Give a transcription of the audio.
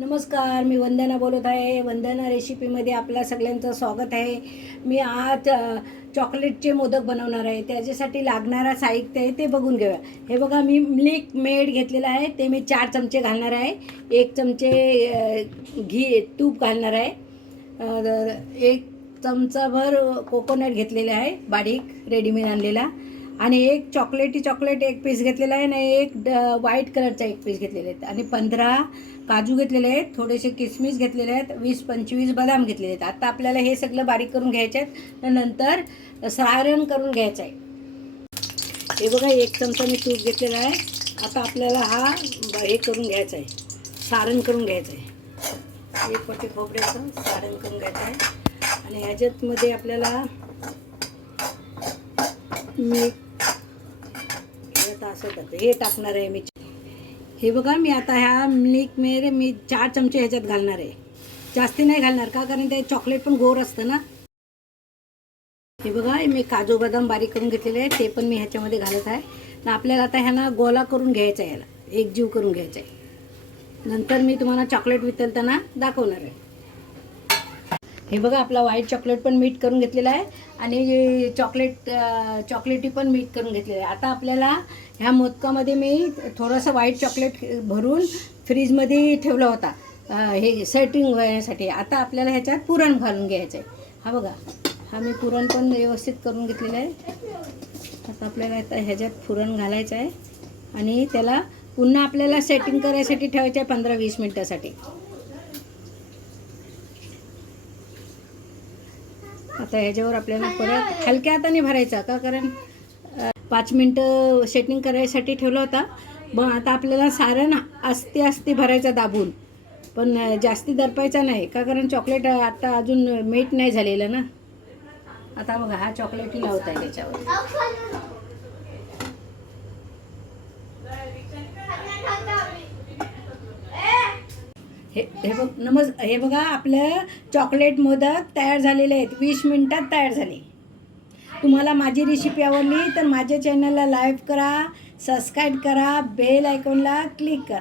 नमस्कार, मी वंदना बोलत आहे. वंदना रेसिपीमध्ये आपल्या सगळ्यांचं स्वागत आहे. मी आज चॉकलेटचे मोदक बनवणार आहे. त्याच्यासाठी लागणारा साहित्य आहे ते बघून घेऊया. हे बघा, मी मिल्क मेड घेतलेलं आहे. ते मी 4 चमचे घालणार आहे. 1 चमचे तूप घालणार आहे. 1 चमचाभर कोकोनट घेतलेले आहे, बारीक रेडीमेड आणलेला. आणि एक चॉकलेट एक पीस घेतलेला आहे आणि एक व्हाईट कलरचा एक पीस घेतलेला आहे. आणि 15 काजू घेतलेले आहेत, थोडेसे किसमिस घेतलेले आहेत, 20-25 बदाम घेतलेले आहेत. आता आपल्याला हे सगळं बारीक करून घ्यायचे आहेत, नंतर सारण करून घ्यायचं आहे. हे बघा, 1 चमचा मी तूप घेतलेला आहे. आता आपल्याला हे करून घ्यायचं आहे, सारण करून घ्यायचं आहे. 1 पट्टी खोबऱ्याचं सारण करून घ्यायचं आहे. आणि ह्याच्यामध्ये आपल्याला हे टाकणार आहे मी. हे बघा, मी आता ह्या मिल्क मेड मी 4 चमचे ह्याच्यात घालणार आहे. जास्ती नाही घालणार, का कारण ते चॉकलेट पण गोड असतं ना. हे बघा, मी काजू बदाम बारीक करून घेतलेले आहे, ते पण मी ह्याच्यामध्ये घालत आहे. आणि आपल्याला आता ह्यांना गोळा करून घ्यायचा आहे, याला एकजीव करून घ्यायचा आहे. नंतर मी तुम्हाला चॉकलेट वितळताना दाखवणार आहे. हे बघा, आपला व्हाईट चॉकलेट पण मीठ करून घेतलेला आहे आणि चॉकलेटी पण मीठ करून घेतलेलं आहे. आता आपल्याला ह्या मोदकामध्ये मी थोडंसं व्हाईट चॉकलेट भरून फ्रीजमध्ये ठेवला होता, हे सेटिंग होण्यासाठी. आता आपल्याला ह्याच्यात पुरण घालून घ्यायचं आहे. हा बघा, हा मी पुरण पण व्यवस्थित करून घेतलेलं आहे. आता आपल्याला ह्याच्यात पुरण घालायचं आहे आणि त्याला पुन्हा आपल्याला सेटिंग करायसाठी ठेवायचं आहे 15-20 मिनटासाठी. आता ह्याच्यावर आपल्याला परत हलक्या हाताने भरायचा, का कारण 5 मिनटं सेटिंग करायसाठी ठेवला होता. मग आता आपल्याला सारण आस्ते भरायचा दाबून, पण जास्ती दरपायचा नाही, का कारण चॉकलेट आता अजून मीठ नाही झालेलं ना. आता बघा, हा चॉकलेटी लावत आहे त्याच्यावर. हे बघा, आपलं चॉकलेट मोदक तयार झालेले आहेत. 20 मिनिटात तयार झाले. तुम्हाला माझी रेसिपी आवडली तर माझ्या चॅनलला लाईक करा, सबस्क्राईब करा, बेल आयकॉनला क्लिक करा.